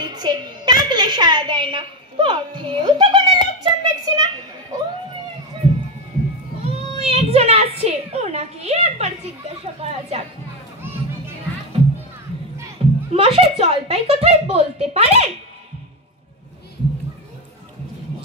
দিচ্ছে, ডাকলে সাড়া দেয় না। পথেও তো কোনো লোকজন দেখছি না। ওই একজন আসছে, ওনাকে একবার জিজ্ঞাসা করা যাক। মশাই জলপাই কোথায় বলতে পারেন?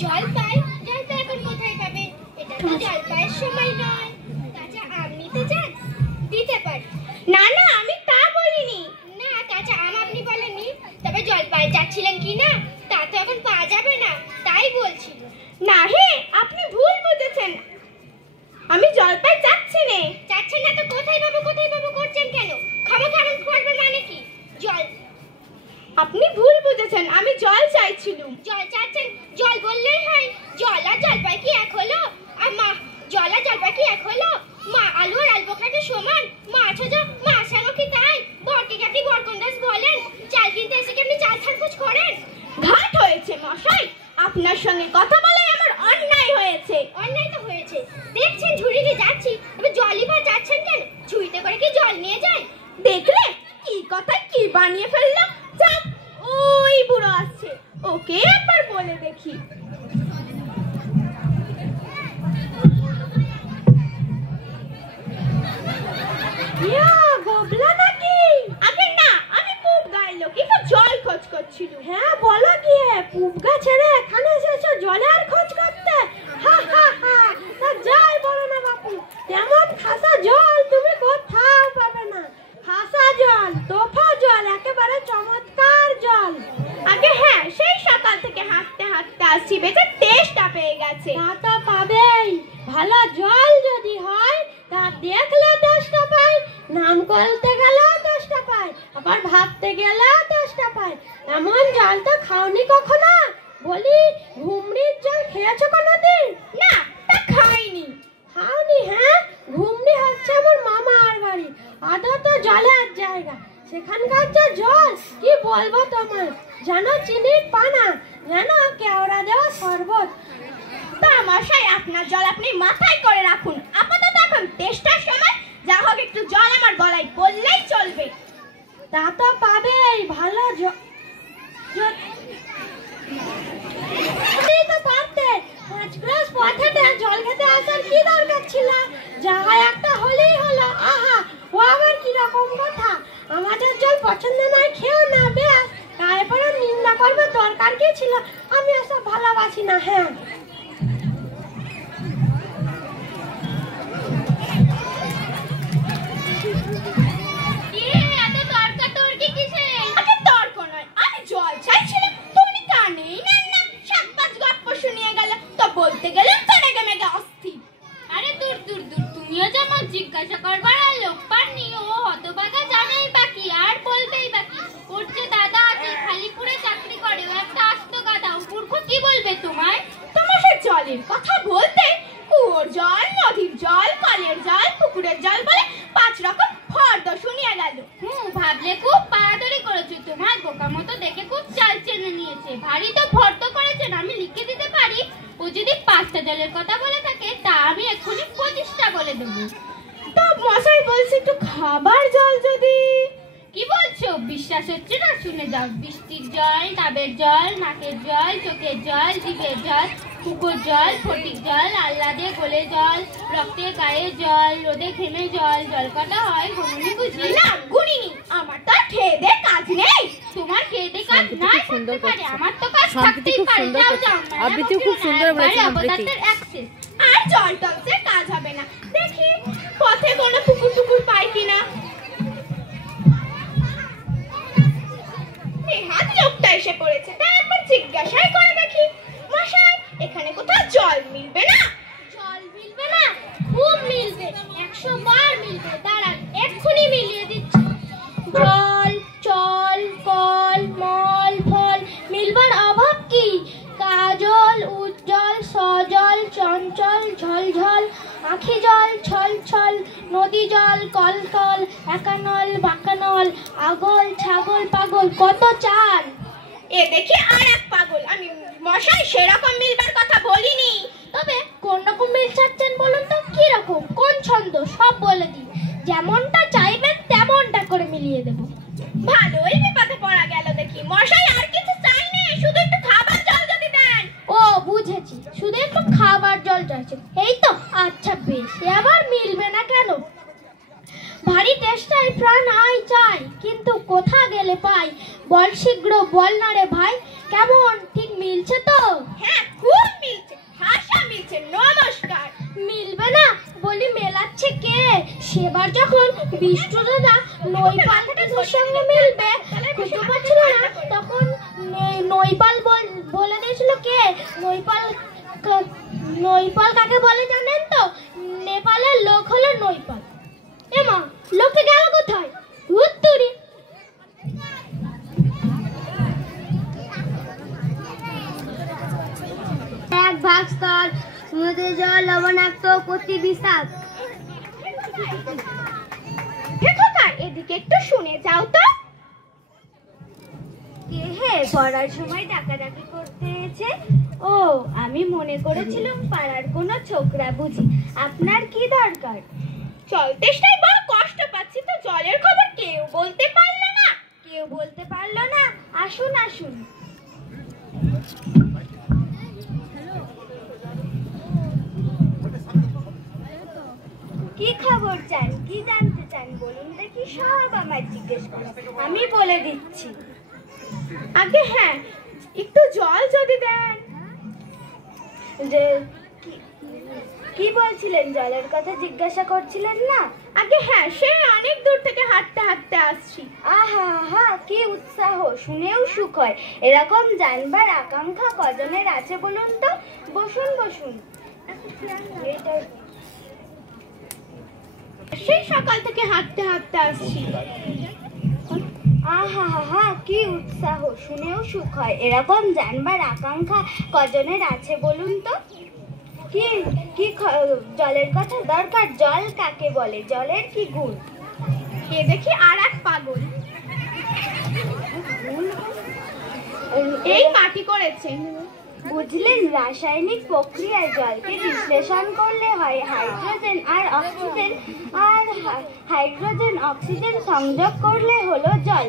জলপাই এখন কোথায় পাবে? এটা তো জলপাইয়ের সময় নয়। কাঁচা আম নিতে চান? দিতে পারি। না না, আমি তা বলিনি। না, কাঁচা আম আপনি বলেননি। তবে জলপাই চাচ্ছিলেন কি না তা তো এখন পাওয়া যাবে না, তাই বলছিল। না হে, আপনি ভুল বুঝেছেন। আমি জলপাই চাচ্ছি না। চাচ্ছেন না তো কোথায় পাবো করছেন কেন? খামোখা এমন করবেন মানে কি? জল। আপনি ভুল বুঝেছেন, আমি জল চাইছিলাম। জল চাচ্ছেন? জল বললেই হয়। জল আর জলপাই কি এক হলো? আর মা, জল আর জলপাই কি এক হলো? মা আলু আর আলবোখাটা সমান? মাছ সাঙ্গ কি তাই? বরকে কি আপনি বরকন্দাজ বলেন? চাল কিনতে এসে কি আপনি চাল ছাড়খুচ করেন? ঘাট হয়েছে মশাই, আপনার সঙ্গে কথা বলে আমার অন্যায় হয়েছে। অন্যায় তো হয়েছে, দেখছেন ঝুড়ি নিয়ে যাচ্ছি, এবার জলই বা যাচ্ছেন কেন? ঝুড়িতে করে কি জল নিয়ে যায়? দেখলে কি কথা কি বানিয়ে ফেললো। যাক, ওই বুড়ো আসছে, ওকে একবার বলে দেখি। গোবলা নাকি? আগে না, আমি পুব গায়ের লোক, একটু জল খোঁজ করছিল। হ্যাঁ বলো গিয়ে, পুব গা ছেড়ে এখানে এসেছো জলের খোঁজ করতে? হা হা হা, তা যাই বলো না বাপু, তেমন খাসা জল তুমি কোথাও পাবে না। খাসা জল, তোফা জল, একেবারে চমৎকার জল। আগে হ্যাঁ, সেই সকাল থেকে হাঁটতে হাঁটতে আসছি, বেঁচে টেস্টটা পেয়ে গেছে। তা তো পাবেই, ভালো জল যদি হয় তা দেখলে টেস্টটা পাই, নাম করতে গেলেও টেস্টটা পাই, আবার ভাবতে গেলেও টেস্টটা পাই। এমন জল তো খাওনি কখনো? বলি, ঘুমড়ির জল খেয়েছো কোনোদিন? না, তা খাইনি। খাওনি? হ্যাঁ, ঘুমড়ি হচ্ছে আমার মামার বাড়ি, আদৌ তো জলের জায়গা। সেখানকার যে জল কি বলবো তোমার, যেন চিনির পানা, যেন কেওড়া দেওয়া শরবত। তা মশাই, আপনার জল আপনি মাথায় করে রাখুন, আপাতত এখন টেস্টার সময় যা হোক একটু জল আমার গলায় পড়লেই চলবে। তা তো পাবেই, ভালো জল তো পারতে 5 গ্লাস পথে জল খেতে আসার কি দরকার ছিল? যা একটা হলেই হলো। আহা, ও আবার কি রকম কথা? আমাদের জল পছন্দ নয়, খেও না, ব্যাস, তারপরে নিন্দা করবে দরকার কি ছিল? আমি এসব ভালোবাসি না। হ্যাঁ, বলতে গেলে তো রেগে মেগে অস্থির। আরে দূর দূর দূর, তুমিও যেমন জিজ্ঞাসা করবার আর লোক পাননি, ও হতভাগা জানেই বাকি, আর বলবেই বাকি। ওর যে দাদা আছে, খালিপুরে চাকরি করে, ও একটা আস্ত গাধা, মূর্খ, কি বলবে তোমায়? তোমার সে জলের কথা বলতে কুয়োর জল, নদীর জল, কলের জল, পুকুরের জল বলে 5 রকম ফর্দ শুনিয়ে গেল। ভাবলে খুব বাহাদুরি করেছো, তোমার বোকা মতো দেখে খুব চাল চেনে নিয়েছে, ভারী তো ফর্দ করেছেন। আমি লিখে দিতে পারি, ও যদি 5টা জলের কথা বলে থাকে তা আমি এক্ষুনি 25টা বলে দেবো। তো মশাই বলছি একটু খাবার জল যদি। কি বলছো? বিশ্বাস হচ্ছে না? শুনে যাও। বৃষ্টির জল, ডাবের জল, নাকের জল, চোখের জল, জিভের জল, পুকুর জল, ফটিক জল, আহ্লাদে গোলে জল, রক্তে গায়ে জল, রোদে ঘেমে জল। জল কটা হয় গুণুনি বুঝলি? না, গুনিনি, আমার তো খেয়ে দে কাজ নেই। তোমার খেয়ে দে কাজ নাই থাকতে পারে, আমার তো কাজ থাকতেই পারে। যাও যাও, আবৃত্তি খুব সুন্দর বলেছেন আবৃত্তি। আর জল টলসে কাজ হবে না, দেখি পথে কোনো পুকুর টুকুর পাই কিনা। হাত লোকটা এসে পড়েছে, তারপর জিজ্ঞাসাই করে দেখি, মশাই এখানে কোথাও জল মিলবে না? জল মিলবে না? খুব মিলবে, 100 বার মিলবে, দাঁড়ান এক্ষুনি মিলিয়ে দিচ্ছি। জল, চল, কল, মল, ফল, মিলবার অভাব কি? কাজল, উজ্জ্বল, সজল, চঞ্চল, ঝলঝল, আখি জল, ছল ছল, নদী জল, কল কল, একানল, বাঁকানল, আগল, ছাগল, পাগল, কত চাল। এ দেখি আর এক পাগল। আমি মশাই সেরকম মিলবার কথা বলিনি। তবে কোন রকম মিল চাচ্ছেন বলুন তো? কি রকম, কোন ছন্দ, সব বলে দিই, যেমনটা চাইবেন তেমনটা করে মিলিয়ে দেব। ভালোই বিপদে পড়া গেল দেখি। মশাই আর কি দিচ্ছে। এই তো, আচ্ছা বেশ, আবার মিলবে না কেন? ভারী তেষ্টায় প্রাণ আই চাই, কিন্তু কোথা গেলে পাই? বল শীঘ্র, বল না রে ভাই, কেমন ঠিক মিলছে তো? হ্যাঁ, খুব মিলছে, ভাষা মিলছে। নমস্কার। মিলবে না বলি, মেলাচ্ছে কে? সেবার যখন বিষ্ণু দাদা নৈপালকে সঙ্গে মিলবে খুঁজে পাচ্ছিল না, তখন নৈপাল বলে দিয়েছিল কে? নৈপাল কাকে বলে জানেন তো? নেপালের লোক হলো নৈপাল। এমা, লোকে গেল কোথায়? উত্তরে। এক ভাগ স্তর, সমুদ্রের জল লবণাক্ত, অতি বিষাক্ত। এদিকে একটু শুনে যাও তো। হে, পড়ার সময় ডাকাডাকি করতে এসে? ও, আমি মনে করেছিলাম পাড়ার কোনো ছোকরা বুঝি। আপনার কি দরকার? জল তেষ্টায় বড় কষ্ট পাচ্ছি, তো জলের খবর কেউ বলতে পারলো না। কেউ বলতে পারলো না? আসুন আসুন। কি খবর চান, কি জানতে চান বলুন দেখি, সব আমার জিজ্ঞেস করেন, আমি বলে দিচ্ছি। আগে হ্যাঁ, একটু জল যদি দেন। যে কি বলছিলেন, জলের কথা জিজ্ঞাসা করছিলেন না? আগে হ্যাঁ, সে অনেক দূর থেকে হাঁটতে হাঁটতে আসছি। আহা হা, কি উৎসাহ, শুনেও সুখ হয়। এরকম জানবার আকাঙ্ক্ষা কজনের আছে বলুন তো? বসুন বসুন। সেই সকাল থেকে হাঁটতে হাঁটতে আসছি। আহা হা, কি উৎসাহ, শুনেও সুখ হয়। এরকম জানবার আকাঙ্ক্ষা কজনের আছে বলুন তো? কি কি জলের কথা দরকার? জল কাকে বলে? জলের কি গুণ? এ দেখি আর এক পাগল, এই মাটি করেছে। বুঝলেন, রাসায়নিক প্রক্রিয়ায় জলকে বিশ্লেষণ করলে হয় হাইড্রোজেন অক্সিজেন সংযোগ করলে হলো জল।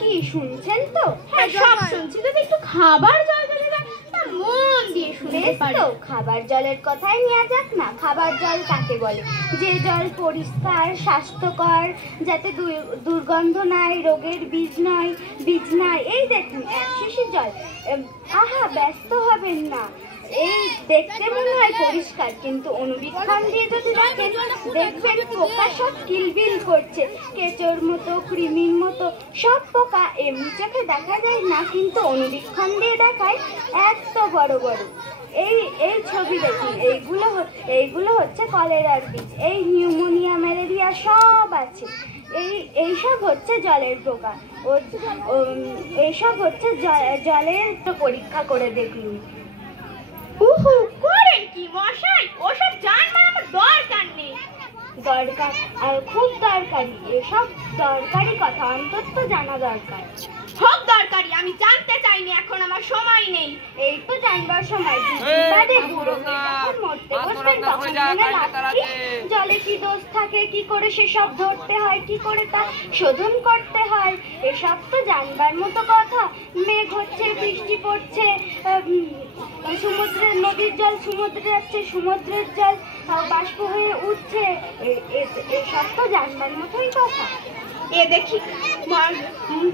কি শুনছেন তো? হ্যাঁ, সব শুনছি। যদি একটু খাবার জল দিলে তা মন দিয়ে শুনতে পারি। তো খাবার জলের কথাই নেওয়া যাক না। খাবার জল কাকে বলে? যে জল পরিষ্কার, স্বাস্থ্যকর, যাতে দুর্গন্ধ নাই, রোগের বীজ নাই। এই দেখুন, এক শিশি জল। আহা, ব্যস্ত হবেন না। এই দেখতে মনে হয় পরিষ্কার, কিন্তু অনুবীক্ষণ দিয়ে যদি দেখেন, দেখবেন পোকা সব কিলবিল করছে। কেঁচোর মতো, কৃমির মতো সব পোকা এমনি চোখে দেখা যায় না, কিন্তু অনুবীক্ষণ দিয়ে দেখায় এত বড় বড়। এই ছবি দেখুন, এইগুলো হচ্ছে কলেরার বীজ। এই নিউমোনিয়া, ম্যালেরিয়া সব আছে। এইসব হচ্ছে জলের পোকা। এইসব হচ্ছে জলের পরীক্ষা করে দেখুন। উহু, করেন কি মশাই? ওসব জানবার আমার দরকার নেই। দরকার, আর খুব দরকারি। এসব দরকারি কথা অন্তত জানা দরকার। হোক দরকারি, আমি জানতে চাইনি, এখন আমার সময় নেই। এই তো জানবার সময়। মরতে বসবেন তখন জলে কি দোষ থাকে, কি করে সেসব ধরতে হয়, কি করে তা শোধন করতে হয়, এসব তো জানবার মতো কথা। মেঘ হচ্ছে, বৃষ্টি পড়ছে, সমুদ্রের নদীর জল সমুদ্রে যাচ্ছে, সমুদ্রের জল বাষ্প হয়ে উঠছে, এসব তো জানবার মতোই কথা। এ দেখি,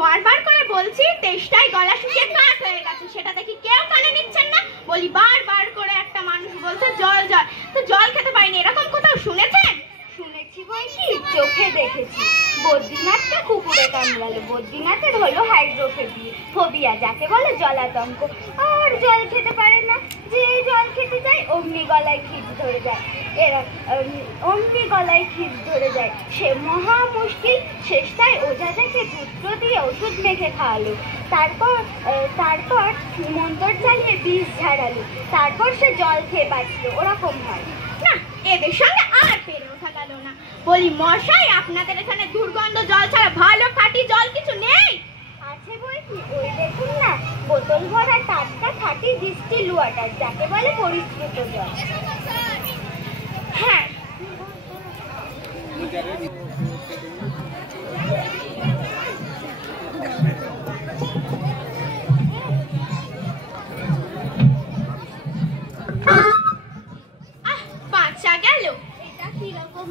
বারবার করে বলছি, তেষ্টায় গলা শুকিয়ে কাঠ হয়ে গেছে, সেটা দেখি কেউ কানে নিচ্ছেন না। বলি বারবার করে একটা মানুষ বলছে জল জল, তো জল খেতে পাইনি, এরকম কোথাও শুনেছেন? শুনেছি বই কি, চোখে দেখেছি। বদ্রীনাথকে কুকুরে কামড়ালো। বদ্রীনাথের হলো হাইড্রোফোবিয়া, যাকে বলে জলাতঙ্ক। আর জল খেতে পারে না। যে জল খেতে যায় অমনি গলায় খিচ ধরে যায়। সে মহা মুশকিল। শেষটায় ওঝা থেকে পুত্র দিয়ে ওষুধ মেখে খাওয়ালো। তারপর মন্তর চালিয়ে বিষ ঝাড়ালো। তারপর সে জল খেয়ে বাঁচলো। ওরকম হয় না, এদের সঙ্গে আর পেরে ওঠা গেল না। বলি মশাই, আপনাদের এখানে দুর্গন্ধ জল ছাড়া ভালো খাঁটি জল কিছু নেই? আছে বই কি, ওই দেখুন না, বোতল ভরা টাটকা খাঁটি ডিস্টিল ওয়াটার, যাকে বলে পরিশ্রুত জল। হ্যাঁ,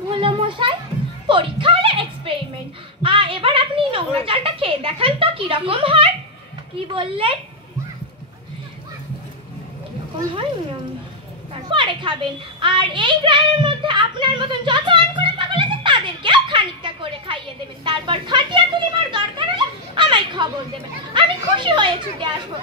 হলো মশাই? পরীক্ষা হলে এক্সপেরিমেন্ট। এবার আপনি নোংরা জলটা খেয়ে দেখান তো কি রকম হয়। কি বললেন? তারপরে খাবেন। আর এই গ্রামের মধ্যে আপনার মতন যত আনকোড়া পাগল আছে তাদেরকেও খানিকটা করে খাইয়ে দেবেন। তারপর খাটিয়া তুলিবার দরকার হলে আমায় খবর দেবেন, আমি খুশি হয়ে ছুটে আসবো।